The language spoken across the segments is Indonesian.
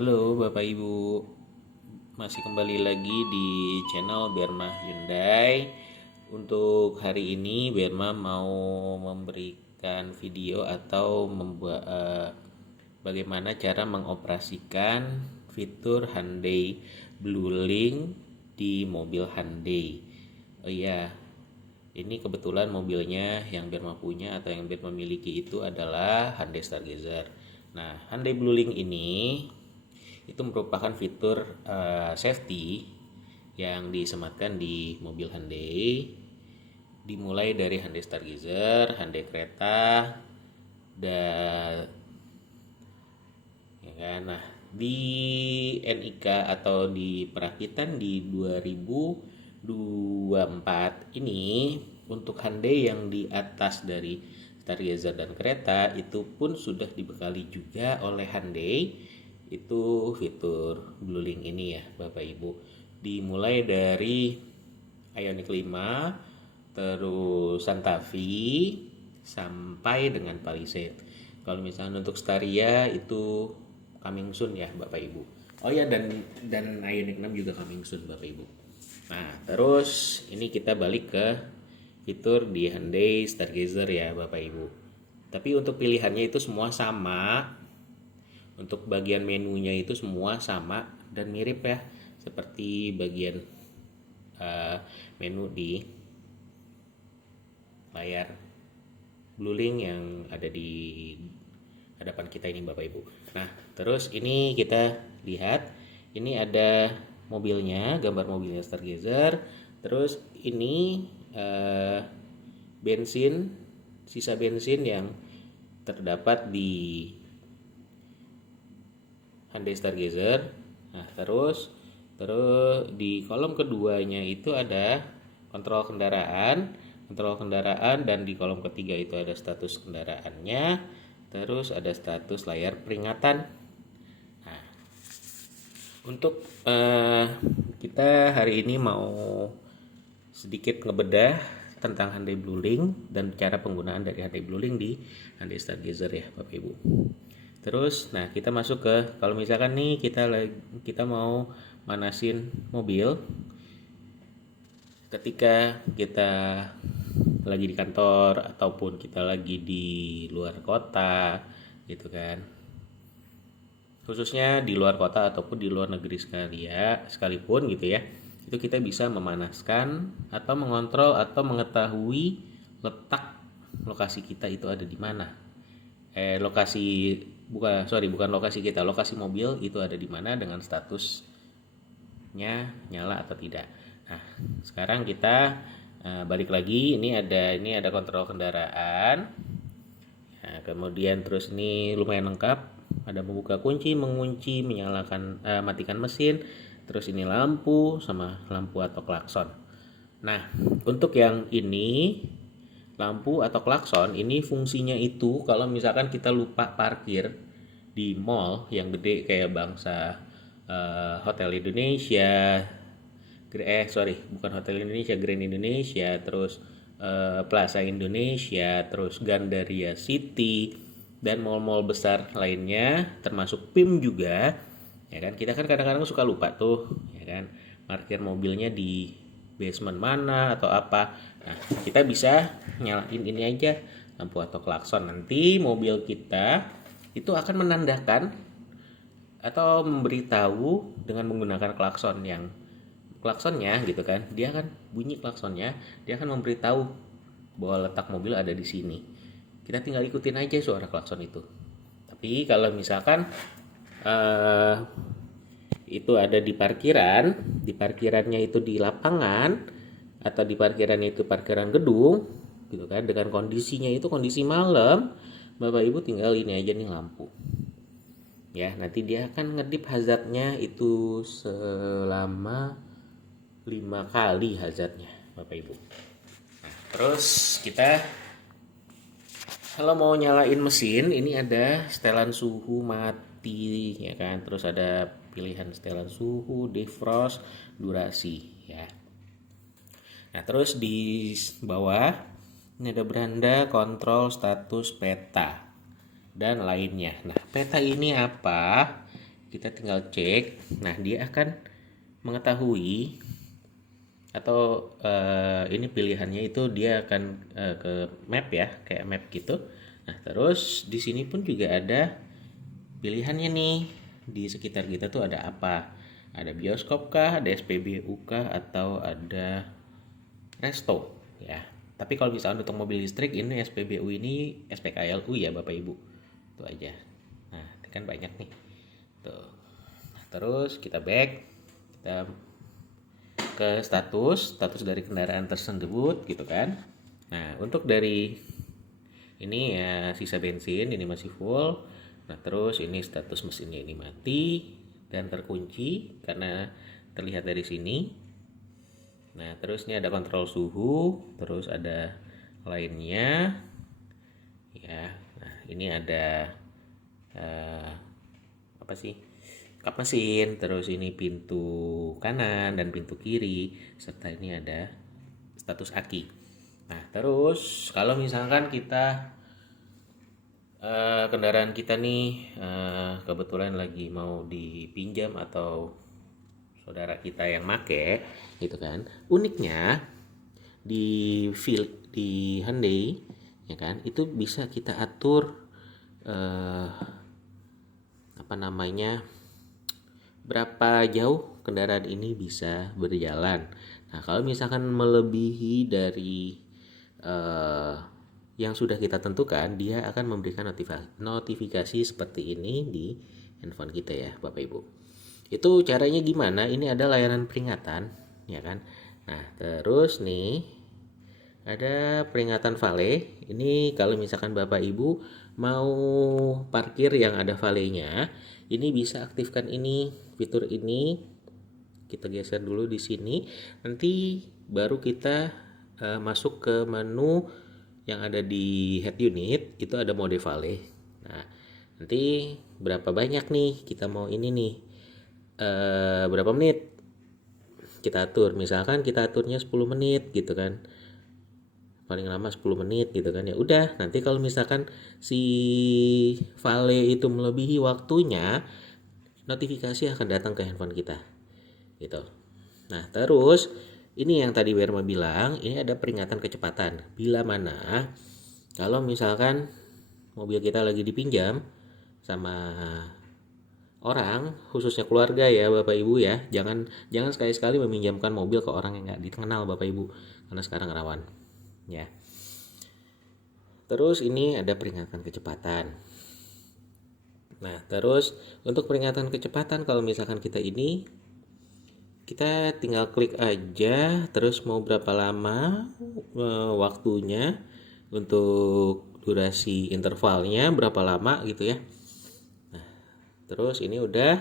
Halo Bapak Ibu, masih kembali lagi di channel Berma Hyundai. Untuk hari ini Berma mau memberikan video atau membuat bagaimana cara mengoperasikan fitur Hyundai Blue Link di mobil Hyundai. Oh iya, ini kebetulan mobilnya yang Berma punya atau yang Berma miliki itu adalah Hyundai Stargazer. Nah, Hyundai Blue Link ini itu merupakan fitur safety yang disematkan di mobil Hyundai, dimulai dari Hyundai Stargazer, Hyundai Creta, dan ya kan. Nah, di NIK atau di perakitan di 2024 ini untuk Hyundai yang di atas dari Stargazer dan Creta itu pun sudah dibekali juga oleh Hyundai itu fitur Blue Link ini ya Bapak Ibu. Dimulai dari Ioniq 5, terus Santa Fe sampai dengan Palisade. Kalau misalnya untuk Staria itu coming soon ya Bapak Ibu. Oh ya, dan Ioniq 6 juga coming soon Bapak Ibu. Nah, terus ini kita balik ke fitur di Hyundai Stargazer ya Bapak Ibu. Tapi untuk pilihannya itu semua sama. Untuk bagian menunya itu semua sama dan mirip ya, seperti bagian menu di layar Blue Link yang ada di hadapan kita ini Bapak Ibu. Nah, terus ini kita lihat, ini ada mobilnya, gambar mobilnya Stargazer. Terus ini bensin, sisa bensin yang terdapat di Hyundai Stargazer. Nah, terus di kolom keduanya itu ada kontrol kendaraan dan di kolom ketiga itu ada status kendaraannya. Terus ada status layar peringatan. Nah, untuk kita hari ini mau sedikit ngebedah tentang Hyundai Blue Link dan cara penggunaan dari Hyundai Blue Link di Hyundai Stargazer ya Bapak Ibu. Terus, nah kita masuk ke kalau misalkan nih kita mau manasin mobil, ketika kita lagi di kantor ataupun kita lagi di luar kota, gitu kan. Khususnya di luar kota ataupun di luar negeri sekalipun gitu ya. Itu kita bisa memanaskan atau mengontrol atau mengetahui letak lokasi kita itu ada di mana. Bukan lokasi kita, lokasi mobil itu ada di mana dengan statusnya nyala atau tidak. Nah, sekarang kita balik lagi, ini ada kontrol kendaraan. Nah, kemudian terus ini lumayan lengkap, ada membuka kunci, mengunci, menyalakan, matikan mesin, terus ini lampu sama lampu atau klakson. Nah, untuk yang ini lampu atau klakson ini fungsinya itu kalau misalkan kita lupa parkir di mall yang gede kayak Bangsa, Hotel Indonesia, bukan Hotel Indonesia, Grand Indonesia, terus Plaza Indonesia, terus Gandaria City dan mall-mall besar lainnya termasuk PIM juga. Ya kan, kita kan kadang-kadang suka lupa tuh, ya kan, parkir mobilnya di basement mana atau apa. Nah, kita bisa nyalain ini aja, lampu atau klakson. Nanti mobil kita itu akan menandakan atau memberitahu dengan menggunakan klaksonnya gitu kan. Dia akan bunyi klaksonnya, dia akan memberitahu bahwa letak mobil ada di sini. Kita tinggal ikutin aja suara klakson itu. Tapi kalau misalkan itu ada di parkirannya itu di lapangan atau di parkirannya itu parkiran gedung gitu kan, dengan kondisinya itu kondisi malam, Bapak Ibu tinggal ini aja nih lampu ya, nanti dia akan ngedip hazardnya itu selama 5 kali hazardnya Bapak Ibu. Nah, terus kita kalau mau nyalain mesin ini ada setelan suhu mati ya kan, terus ada pilihan setelan suhu, defrost, durasi ya. Nah, terus di bawah ini ada beranda kontrol status peta dan lainnya. Nah, peta ini apa? kita tinggal cek. Nah, dia akan mengetahui atau ini pilihannya itu dia akan ke map ya, kayak map gitu. Nah, terus di sini pun juga ada pilihannya nih, di sekitar kita tuh ada apa? Ada bioskop kah, ada SPBU kah, atau ada resto ya. Tapi kalau misalnya untuk mobil listrik ini SPBU ini SPKLU ya Bapak Ibu. Itu aja. Nah, ini kan banyak nih. Tuh. Nah, terus kita back, kita ke status dari kendaraan tersebut gitu kan. Nah, untuk dari ini ya sisa bensin ini masih full. Nah, terus ini status mesinnya ini mati dan terkunci karena terlihat dari sini. Nah, terus ini ada kontrol suhu, terus ada lainnya ya. Nah, ini ada apa sih? Kap mesin, terus ini pintu kanan dan pintu kiri, serta ini ada status aki. Nah, terus kalau misalkan kita kendaraan kita nih kebetulan lagi mau dipinjam atau saudara kita yang make gitu kan, uniknya di Hyundai ya kan, itu bisa kita atur apa namanya, berapa jauh kendaraan ini bisa berjalan. Nah, kalau misalkan melebihi dari yang sudah kita tentukan, dia akan memberikan notifikasi seperti ini di handphone kita ya Bapak Ibu. Itu caranya gimana? Ini ada layanan peringatan ya kan. Nah, terus nih ada peringatan vale. Ini kalau misalkan Bapak Ibu mau parkir yang ada valenya, ini bisa aktifkan ini, fitur ini. Kita geser dulu di sini. Nanti baru kita masuk ke menu yang ada di head unit, itu ada mode vale. Nah, nanti berapa banyak nih kita mau ini nih, berapa menit kita atur. Misalkan kita aturnya 10 menit gitu kan, paling lama 10 menit gitu kan. Ya udah, nanti kalau misalkan si vale itu melebihi waktunya, notifikasi akan datang ke handphone kita gitu. Nah, terus ini yang tadi Werma bilang, ini ada peringatan kecepatan. Bila mana kalau misalkan mobil kita lagi dipinjam sama orang, khususnya keluarga ya Bapak Ibu ya, jangan sekali-sekali meminjamkan mobil ke orang yang nggak dikenal Bapak Ibu, karena sekarang rawan ya. Terus ini ada peringatan kecepatan. Nah, terus untuk peringatan kecepatan, kalau misalkan kita tinggal klik aja, terus mau berapa lama waktunya, untuk durasi intervalnya berapa lama gitu ya. Nah, terus ini udah,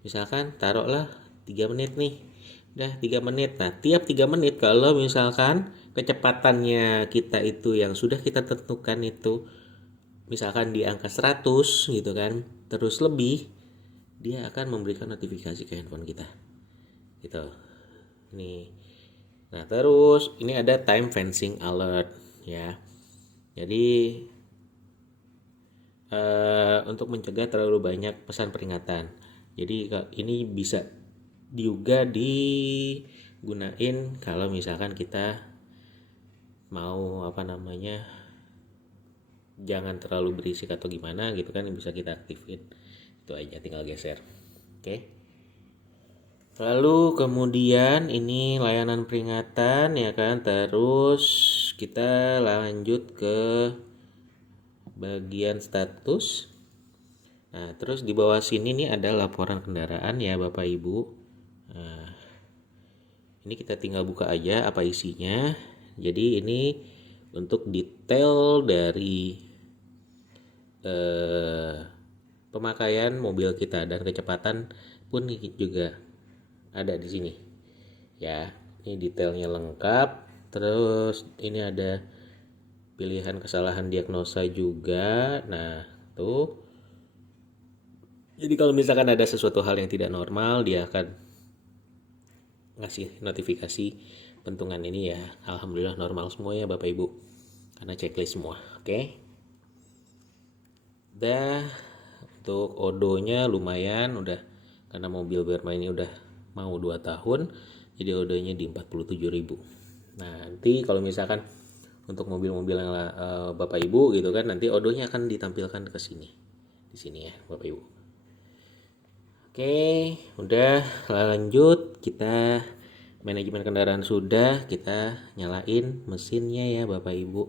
misalkan taruhlah 3 menit nih. Udah 3 menit. Nah, tiap 3 menit kalau misalkan kecepatannya kita itu yang sudah kita tentukan itu misalkan di angka 100 gitu kan, terus lebih, dia akan memberikan notifikasi ke handphone kita gitu nih. Nah, terus ini ada time fencing alert ya. Jadi untuk mencegah terlalu banyak pesan peringatan. Jadi ini bisa juga digunain kalau misalkan kita mau apa namanya, jangan terlalu berisik atau gimana gitu kan, bisa kita aktifin. Itu aja, tinggal geser. Oke. Lalu kemudian ini layanan peringatan ya kan. Terus kita lanjut ke bagian status. Nah, terus di bawah sini nih ada laporan kendaraan ya Bapak Ibu. Nah, ini kita tinggal buka aja apa isinya. Jadi ini untuk detail dari pemakaian mobil kita dan kecepatan pun juga ada di sini ya. Ini detailnya lengkap. Terus ini ada pilihan kesalahan diagnosa juga. Nah, tuh. Jadi kalau misalkan ada sesuatu hal yang tidak normal, dia akan ngasih notifikasi pentungan ini ya. Alhamdulillah normal semua ya Bapak Ibu, karena checklist semua. Oke. Udah, Untuk odonya lumayan udah, karena mobil Berma ini udah mau 2 tahun, jadi odonya di 47.000. Nah, nanti kalau misalkan untuk mobil-mobil yang Bapak Ibu gitu kan, nanti odonya akan ditampilkan ke sini. Di sini ya, Bapak Ibu. Oke, udah lanjut. Kita manajemen kendaraan sudah, kita nyalain mesinnya ya Bapak Ibu.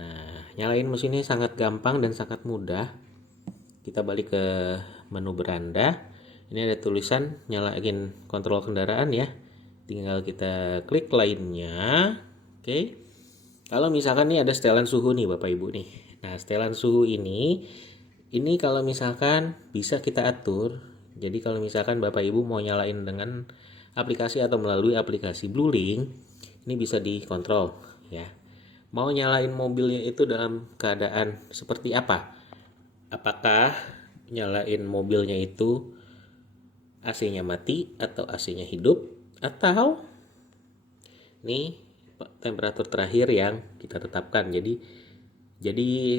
Nah, nyalain mesinnya sangat gampang dan sangat mudah. Kita balik ke menu beranda. Ini ada tulisan nyalain kontrol kendaraan ya. Tinggal kita klik lainnya. Oke. Kalau misalkan nih ada setelan suhu nih Bapak Ibu nih. Nah, setelan suhu ini kalau misalkan bisa kita atur. Jadi kalau misalkan Bapak Ibu mau nyalain dengan aplikasi atau melalui aplikasi BlueLink, ini bisa dikontrol ya. Mau nyalain mobilnya itu dalam keadaan seperti apa? Apakah nyalain mobilnya itu AC-nya mati atau AC-nya hidup, atau nih temperatur terakhir yang kita tetapkan. Jadi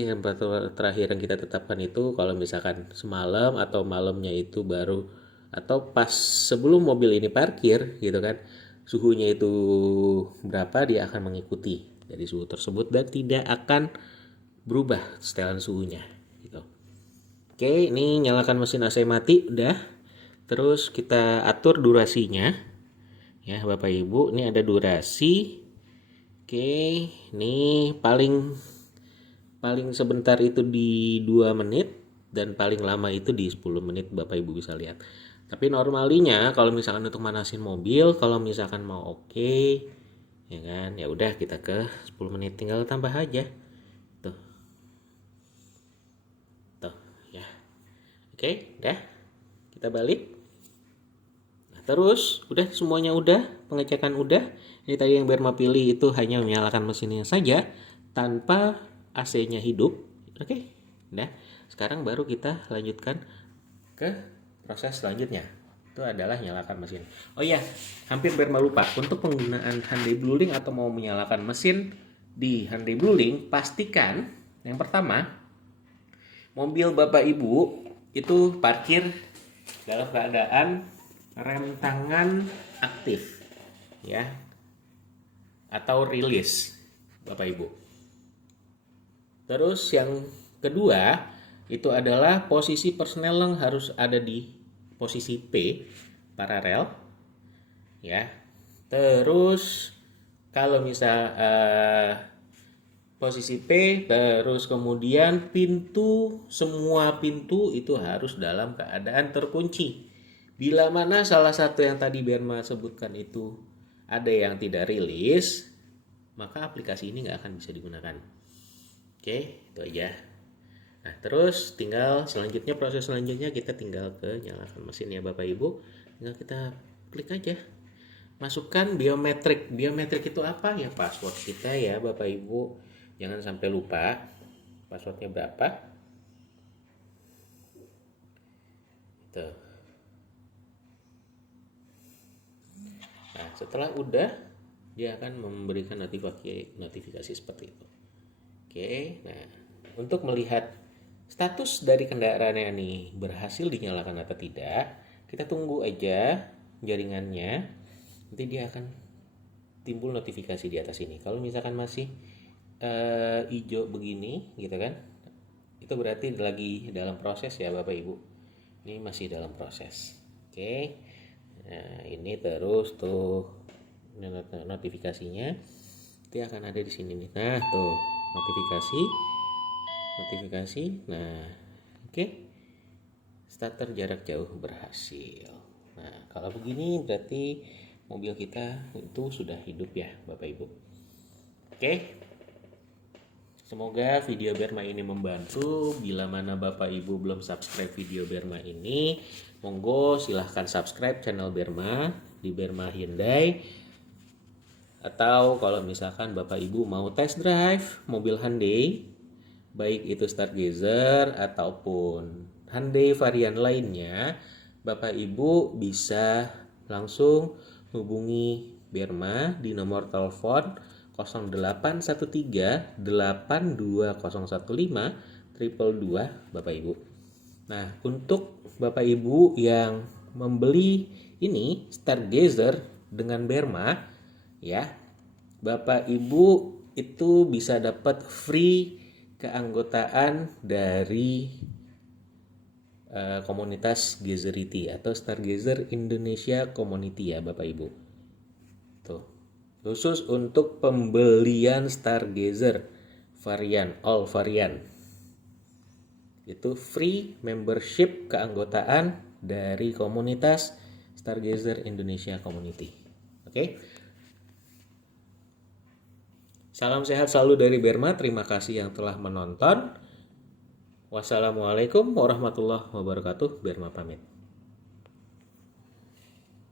temperatur terakhir yang kita tetapkan itu kalau misalkan semalam atau malamnya itu baru, atau pas sebelum mobil ini parkir gitu kan, suhunya itu berapa, dia akan mengikuti dari suhu tersebut dan tidak akan berubah setelan suhunya gitu. Oke, ini nyalakan mesin AC mati udah. Terus kita atur durasinya ya Bapak Ibu. Ini ada durasi. Oke, ini paling sebentar itu di 2 menit dan paling lama itu di 10 menit Bapak Ibu bisa lihat. Tapi normalinya kalau misalkan untuk manasin mobil, kalau misalkan mau oke, ya kan, ya udah kita ke 10 menit, tinggal tambah aja. Tuh. Ya. Oke, udah. Kita balik. Nah, terus udah semuanya udah, pengecekan udah. Ini tadi yang Berma pilih itu hanya menyalakan mesinnya saja tanpa AC-nya hidup. Oke. Udah. Sekarang baru kita lanjutkan ke proses selanjutnya. Itu adalah nyalakan mesin. Oh iya, hampir Berma lupa. Untuk penggunaan Hyundai BlueLink atau mau menyalakan mesin di Hyundai BlueLink, pastikan yang pertama, mobil Bapak Ibu itu parkir dalam keadaan rem tangan aktif ya, atau rilis Bapak Ibu. Terus yang kedua itu adalah posisi persneling harus ada di posisi P paralel ya. Terus kalau misal posisi P, terus kemudian semua pintu itu harus dalam keadaan terkunci. Bila mana salah satu yang tadi Berma sebutkan itu ada yang tidak rilis, maka aplikasi ini nggak akan bisa digunakan. Oke, itu aja. Nah, terus proses selanjutnya kita tinggal ke nyalakan mesin ya Bapak Ibu. Tinggal kita klik aja. Masukkan biometrik. Biometrik itu apa? Ya password kita ya Bapak Ibu. Jangan sampai lupa passwordnya berapa. Tuh. Nah, setelah udah, dia akan memberikan notifikasi seperti itu. Oke, nah untuk melihat status dari kendaraannya nih berhasil dinyalakan atau tidak, kita tunggu aja jaringannya. Nanti dia akan timbul notifikasi di atas ini. Kalau misalkan masih hijau begini gitu kan, itu berarti lagi dalam proses ya Bapak Ibu. Ini masih dalam proses. Oke. Nah, ini terus tuh notifikasinya dia akan ada di sini nih. Nah, tuh notifikasi. Nah, oke. Starter jarak jauh berhasil. Nah, kalau begini berarti mobil kita itu sudah hidup ya Bapak Ibu. Oke. Semoga video Berma ini membantu. Bila mana Bapak Ibu belum subscribe video Berma ini, monggo silahkan subscribe channel Berma di Berma Hyundai. Atau kalau misalkan Bapak Ibu mau test drive mobil Hyundai, baik itu Stargazer ataupun Hyundai varian lainnya, Bapak Ibu bisa langsung hubungi Berma di nomor telepon 0813 82015 222 Bapak Ibu. Nah, untuk Bapak Ibu yang membeli ini Stargazer dengan Berma, ya, Bapak Ibu itu bisa dapat free keanggotaan dari komunitas Gazerity atau Stargazer Indonesia Community ya Bapak Ibu. Tuh. Khusus untuk pembelian Stargazer varian all varian. Itu free membership keanggotaan dari komunitas Stargazer Indonesia Community. Oke. Salam sehat selalu dari Berma. Terima kasih yang telah menonton. Wassalamualaikum warahmatullahi wabarakatuh. Berma pamit.